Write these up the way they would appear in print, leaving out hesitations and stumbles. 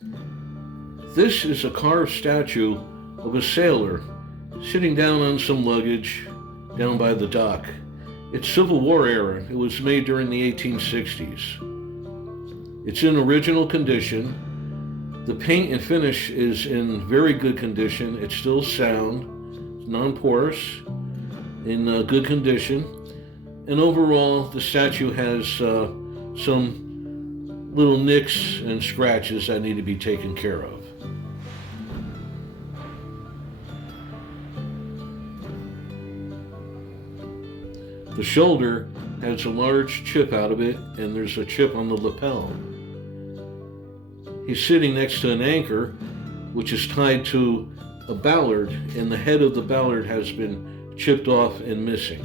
This is a carved statue of a sailor sitting down on some luggage down by the dock. It's Civil War era. It was made during the 1860s. It's in original condition. The paint and finish is in very good condition. It's still sound, non-porous, in good condition. And overall, the statue has some little nicks and scratches that need to be taken care of. The shoulder has a large chip out of it, and there's a chip on the lapel. He's sitting next to an anchor, which is tied to a ballard, and the head of the ballard has been chipped off and missing.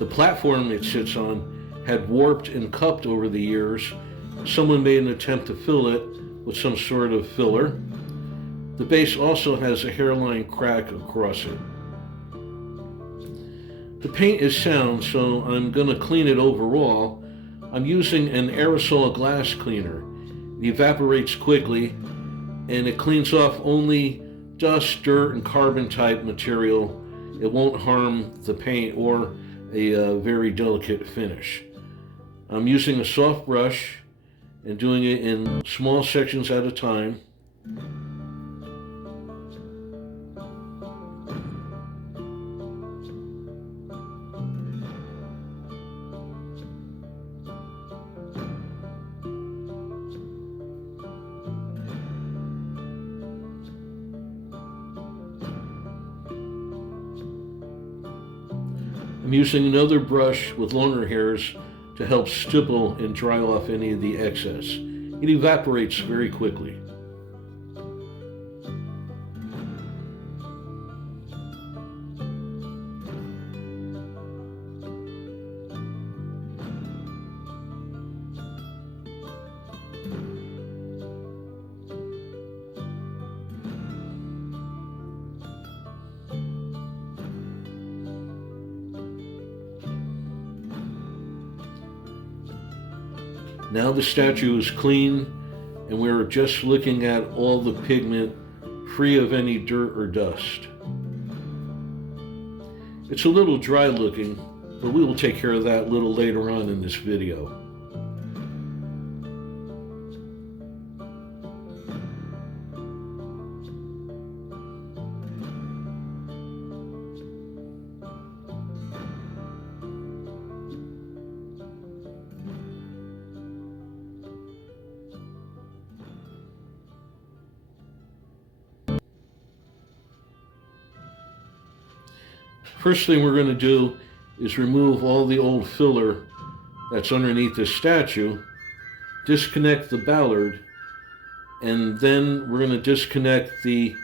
The platform it sits on had warped and cupped over the years. Someone made an attempt to fill it with some sort of filler. The base also has a hairline crack across it. The paint is sound, so I'm going to clean it overall. I'm using an aerosol glass cleaner. It evaporates quickly, and it cleans off only dust, dirt, and carbon type material. It won't harm the paint or a very delicate finish. I'm using a soft brush and doing it in small sections at a time. I'm using another brush with longer hairs to help stipple and dry off any of the excess. It evaporates very quickly. Now the statue is clean, and we're just looking at all the pigment free of any dirt or dust. It's a little dry looking, but we will take care of that a little later on in this video. First thing we're going to do is remove all the old filler that's underneath the statue, disconnect the ballard, and then we're going to disconnect the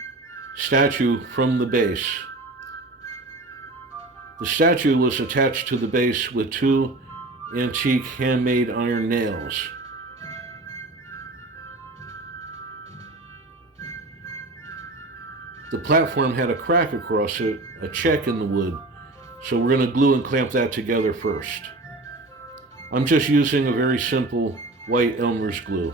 statue from the base. The statue was attached to the base with two antique handmade iron nails. The platform had a crack across it, a check in the wood, so we're going to glue and clamp that together first. I'm just using a very simple white Elmer's glue.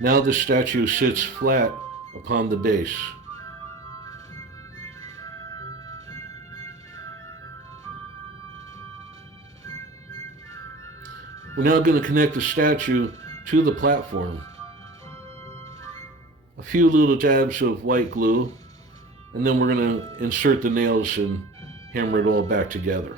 Now the statue sits flat upon the base. We're now going to connect the statue to the platform. A few little dabs of white glue, and then we're going to insert the nails and hammer it all back together.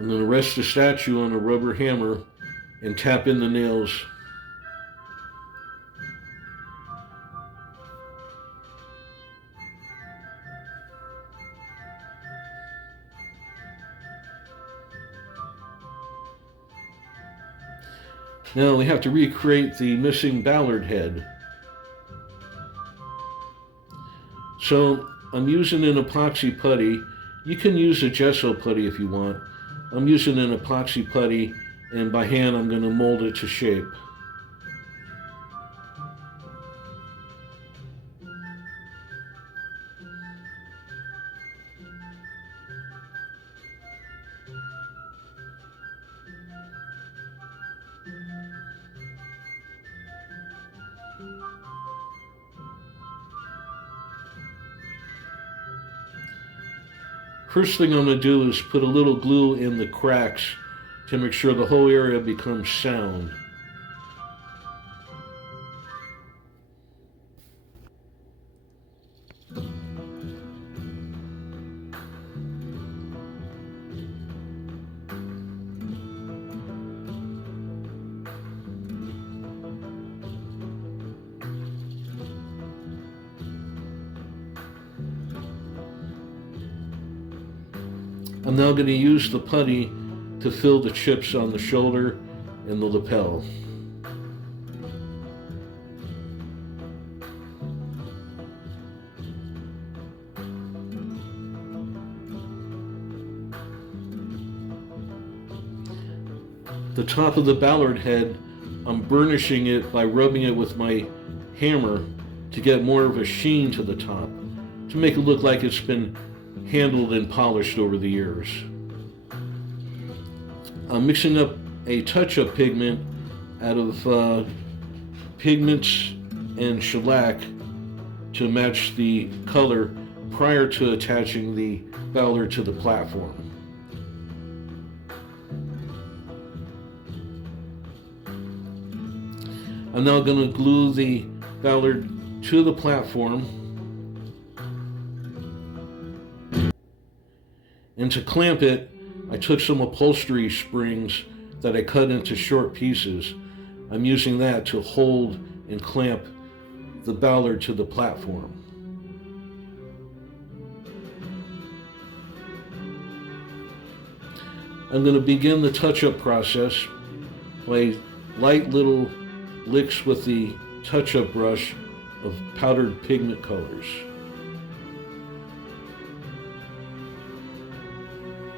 I'm going to rest the statue on a rubber hammer and tap in the nails. Now we have to recreate the missing ballard head. So I'm using an epoxy putty. You can use a gesso putty if you want. I'm using an epoxy putty, and by hand I'm going to mold it to shape. First thing I'm going to do is put a little glue in the cracks to make sure the whole area becomes sound. I'm now going to use the putty to fill the chips on the shoulder and the lapel. The top of the ballard head, I'm burnishing it by rubbing it with my hammer to get more of a sheen to the top, to make it look like it's been handled and polished over the years. I'm mixing up a touch-up pigment out of pigments and shellac to match the color prior to attaching the ballard to the platform. I'm now going to glue the ballard to the platform. And to clamp it, I took some upholstery springs that I cut into short pieces. I'm using that to hold and clamp the ballard to the platform. I'm going to begin the touch-up process by light little licks with the touch-up brush of powdered pigment colors.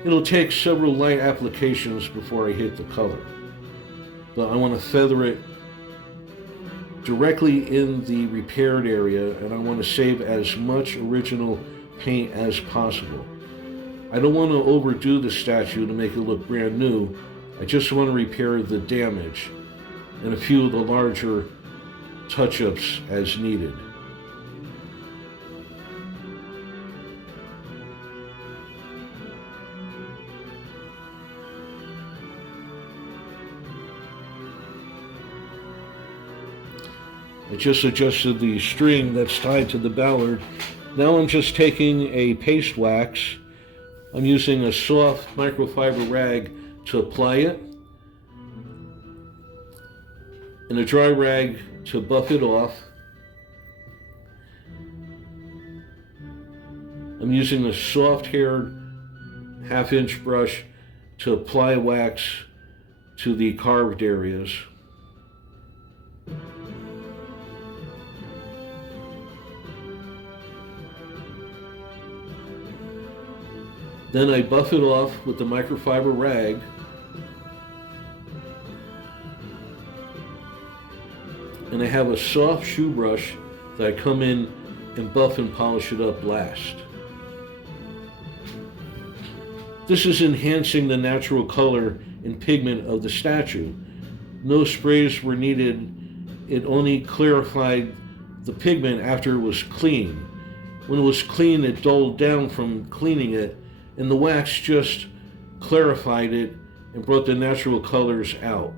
It'll take several light applications before I hit the color, but I want to feather it directly in the repaired area, and I want to save as much original paint as possible. I don't want to overdo the statue to make it look brand new. I just want to repair the damage and a few of the larger touch-ups as needed. I just adjusted the string that's tied to the ballard. Now I'm just taking a paste wax. I'm using a soft microfiber rag to apply it, and a dry rag to buff it off. I'm using a soft-haired half-inch brush to apply wax to the carved areas. Then I buff it off with the microfiber rag. And I have a soft shoe brush that I come in and buff and polish it up last. This is enhancing the natural color and pigment of the statue. No sprays were needed. It only clarified the pigment after it was clean. When it was clean, it dulled down from cleaning it, and the wax just clarified it and brought the natural colors out.